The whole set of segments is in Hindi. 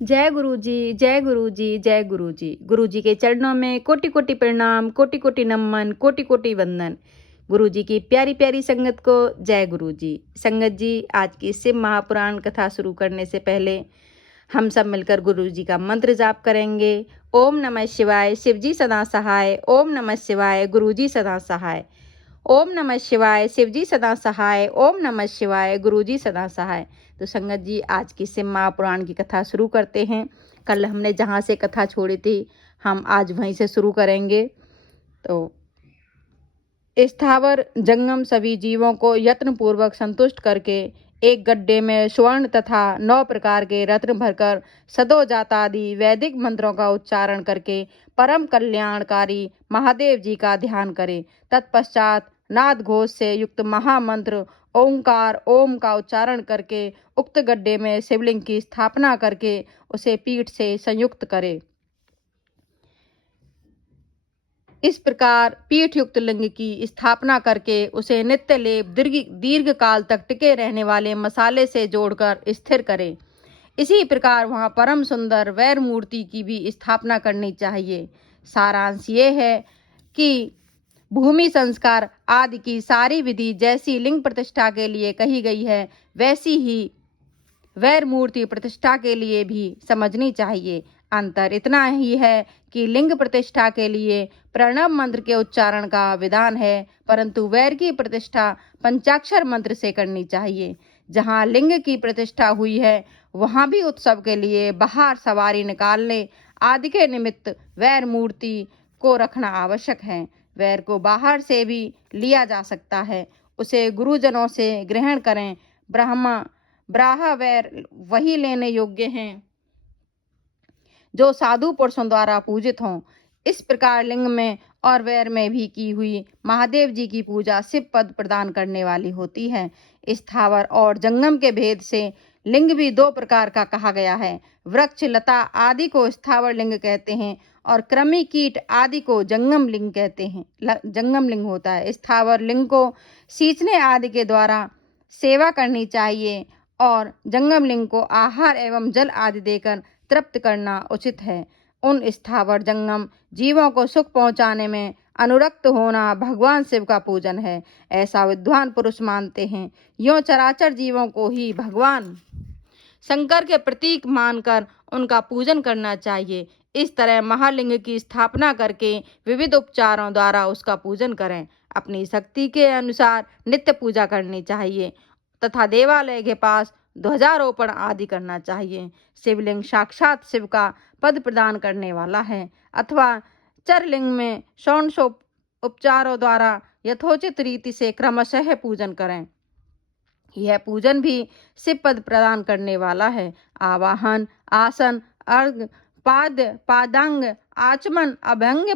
जय गुरु जी, जय गुरु जी, जय गुरु जी। गुरु जी के चरणों में कोटि कोटि प्रणाम, कोटि कोटि नमन, कोटि कोटि वंदन। गुरु जी की प्यारी प्यारी संगत को जय गुरु जी। संगत जी, आज की शिव महापुराण कथा शुरू करने से पहले हम सब मिलकर गुरु जी का मंत्र जाप करेंगे। ओम नमः शिवाय, शिव जी सदा सहाय। ओम नमः शिवाय, गुरु जी सदा सहाय। ओम नमः शिवाय, शिव जी सदा सहाय। ओम नमः शिवाय, गुरु जी सदा सहाय। तो संगत जी, आज की शिव महापुराण की कथा शुरू करते हैं। कल हमने जहाँ से कथा छोड़ी थी, हम आज वहीं से शुरू करेंगे। तो स्थावर जंगम सभी जीवों को यत्न पूर्वक संतुष्ट करके एक गड्ढे में स्वर्ण तथा 9 प्रकार के रत्न भरकर सदो जातादि वैदिक मंत्रों का उच्चारण करके परम कल्याणकारी महादेव जी का ध्यान करें। तत्पश्चात नाद घोष से युक्त महामंत्र ओंकार ओम का उच्चारण करके उक्त गड्ढे में शिवलिंग की स्थापना करके उसे पीठ से संयुक्त करें। इस प्रकार पीठ युक्त लिंग की स्थापना करके उसे नित्य लेप दीर्घ काल तक टिके रहने वाले मसाले से जोड़कर स्थिर करें। इसी प्रकार वहां परम सुंदर वैर मूर्ति की भी स्थापना करनी चाहिए। सारांश ये है कि भूमि संस्कार आदि की सारी विधि जैसी लिंग प्रतिष्ठा के लिए कही गई है, वैसी ही वैर मूर्ति प्रतिष्ठा के लिए भी समझनी चाहिए। अंतर इतना ही है कि लिंग प्रतिष्ठा के लिए प्रणव मंत्र के उच्चारण का विधान है, परंतु वैर की प्रतिष्ठा पंचाक्षर मंत्र से करनी चाहिए। जहाँ लिंग की प्रतिष्ठा हुई है, वहाँ भी उत्सव के लिए बाहर सवारी निकालने आदि के निमित्त वैर मूर्ति को रखना आवश्यक है। वैर को बाहर से भी लिया जा सकता है, उसे गुरुजनों से ग्रहण करें। ब्राह्म वैर वही लेने योग्य हैं जो साधु पुरुषों द्वारा पूजित हों। इस प्रकार लिंग में और वैर में भी की हुई महादेव जी की पूजा शिव पद प्रदान करने वाली होती है। स्थावर और जंगम के भेद से लिंग भी 2 प्रकार का कहा गया है। वृक्ष लता आदि को स्थावर लिंग कहते हैं और कृमि कीट आदि को जंगम लिंग कहते हैं। जंगम लिंग होता है। स्थावर लिंग को सींचने आदि के द्वारा सेवा करनी चाहिए और जंगम लिंग को आहार एवं जल आदि देकर तृप्त करना उचित है। उन स्थावर जंगम जीवों को सुख पहुंचाने में अनुरक्त होना भगवान शिव का पूजन है, ऐसा विद्वान पुरुष मानते हैं। यों चराचर जीवों को ही भगवान शंकर के प्रतीक मानकर उनका पूजन करना चाहिए। इस तरह महालिंग की स्थापना करके विविध उपचारों द्वारा उसका पूजन करें। अपनी शक्ति के अनुसार नित्य पूजा करनी चाहिए तथा देवालय के पास ध्वजारोपण आदि करना चाहिए। शिवलिंग साक्षात शिव का पद प्रदान करने वाला है अथवा चरलिंग में षोडशोप उपचारों द्वारा यथोचित रीति से क्रमशः पूजन करें। यह पूजन भी शिव पद प्रदान करने वाला है। आवाहन, आसन, अर्घ, पादांग, आचमन, अभंग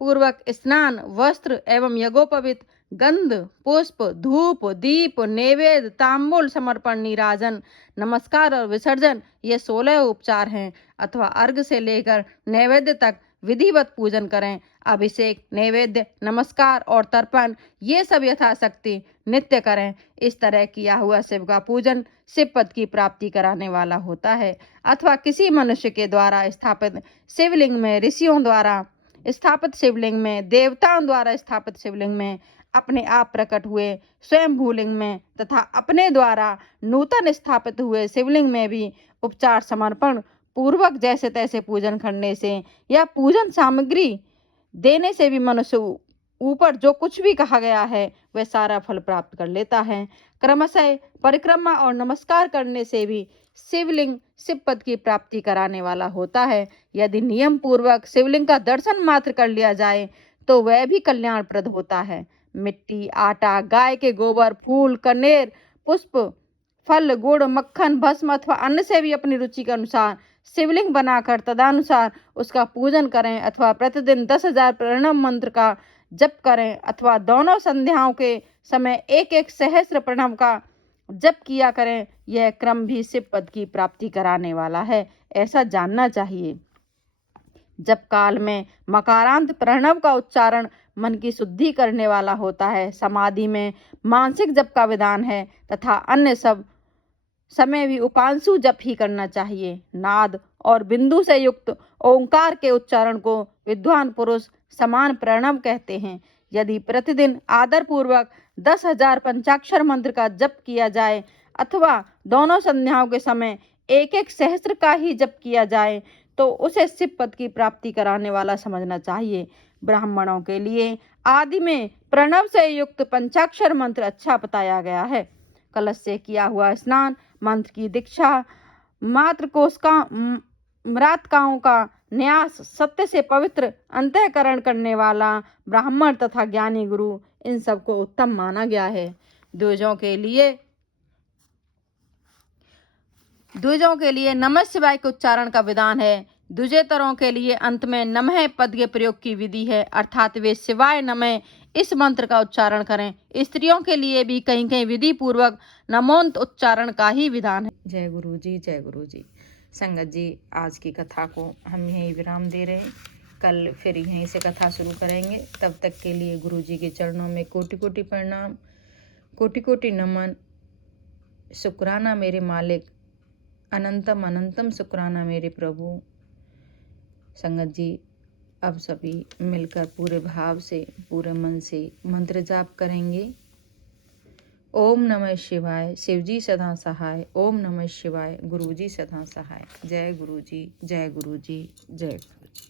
पूर्वक स्नान, वस्त्र एवं यज्ञोपवीत, गंध, पुष्प, धूप, दीप, नैवेद्य, तांबूल समर्पण, नीराजन, नमस्कार और विसर्जन, ये 16 उपचार हैं। अथवा अर्घ से लेकर नैवेद्य तक विधिवत पूजन करें। अभिषेक, नैवेद्य, नमस्कार और तर्पण, ये सब यथाशक्ति नित्य करें। इस तरह किया हुआ शिव का पूजन शिव पद की प्राप्ति कराने वाला होता है। अथवा किसी मनुष्य के द्वारा स्थापित शिवलिंग में, ऋषियों द्वारा स्थापित शिवलिंग में, देवताओं द्वारा स्थापित शिवलिंग में, अपने आप प्रकट हुए स्वयं भूलिंग में तथा अपने द्वारा नूतन स्थापित हुए शिवलिंग में भी उपचार समर्पण पूर्वक जैसे तैसे पूजन करने से या पूजन सामग्री देने से भी मनुष्य ऊपर जो कुछ भी कहा गया है वह सारा फल प्राप्त कर लेता है। क्रमशः परिक्रमा और नमस्कार करने से भी शिवलिंग शिव पद की प्राप्ति कराने वाला होता है। यदि नियम पूर्वक शिवलिंग का दर्शन मात्र कर लिया जाए तो वह भी कल्याणप्रद होता है। मिट्टी, आटा, गाय के गोबर, फूल, कनेर, पुष्प, फल, गुड़, मक्खन, भस्म अथवा अन्न से भी अपनी रुचि के अनुसार शिवलिंग बनाकर तदनुसार उसका पूजन करें। अथवा प्रतिदिन 10,000 प्रणव मंत्र का जप करें अथवा दोनों संध्याओं के समय 1-1 सहस्त्र प्रणव का जप किया करें। यह क्रम भी शिव पद की प्राप्ति कराने वाला है, ऐसा जानना चाहिए। जप काल में मकारांत प्रणव का उच्चारण मन की शुद्धि करने वाला होता है। समाधि में मानसिक जप का विधान है तथा अन्य सब समय भी उपांशु जप ही करना चाहिए। नाद और बिंदु से युक्त ओंकार के उच्चारण को विद्वान पुरुष समान प्रणव कहते हैं। यदि प्रतिदिन आदर पूर्वक 10,000 पंचाक्षर मंत्र का जप किया जाए अथवा दोनों संध्याओं के समय एक एक सहस्त्र का ही जप किया जाए तो उसे शिव पद की प्राप्ति कराने वाला समझना चाहिए। ब्राह्मणों के लिए आदि में प्रणव से युक्त पंचाक्षर मंत्र अच्छा बताया गया है। कलश से किया हुआ स्नान, मंत्र की दीक्षा, मृतकाओं का न्यास, सत्य से पवित्र अंतःकरण करने वाला ब्राह्मण तथा ज्ञानी गुरु, इन सबको उत्तम माना गया है। द्विजों के लिए नमः शिवाय के उच्चारण का विधान है। द्विजेतरों के लिए अंत में नमः पद के प्रयोग की विधि है, अर्थात वे शिवाय नमः इस मंत्र का उच्चारण करें। स्त्रियों के लिए भी कहीं कहीं विधि पूर्वक नमोन्त उच्चारण का ही विधान है। जय गुरु जी, जय गुरु जी। संगत जी, आज की कथा को हम यहीं विराम दे रहे हैं। कल फिर यहीं से कथा शुरू करेंगे। तब तक के लिए गुरु जी के चरणों में कोटि कोटि प्रणाम, कोटि कोटि नमन। शुक्राना मेरे मालिक, अनंतम अनंतम शुक्राना मेरे प्रभु। संगत जी, अब सभी मिलकर पूरे भाव से, पूरे मन से मंत्र जाप करेंगे। ओम नमः शिवाय, शिवजी सदा सहाय। ओम नमः शिवाय, गुरुजी सदा सहाय। जय गुरु जी, जय गुरु जी, जय गुरु जी।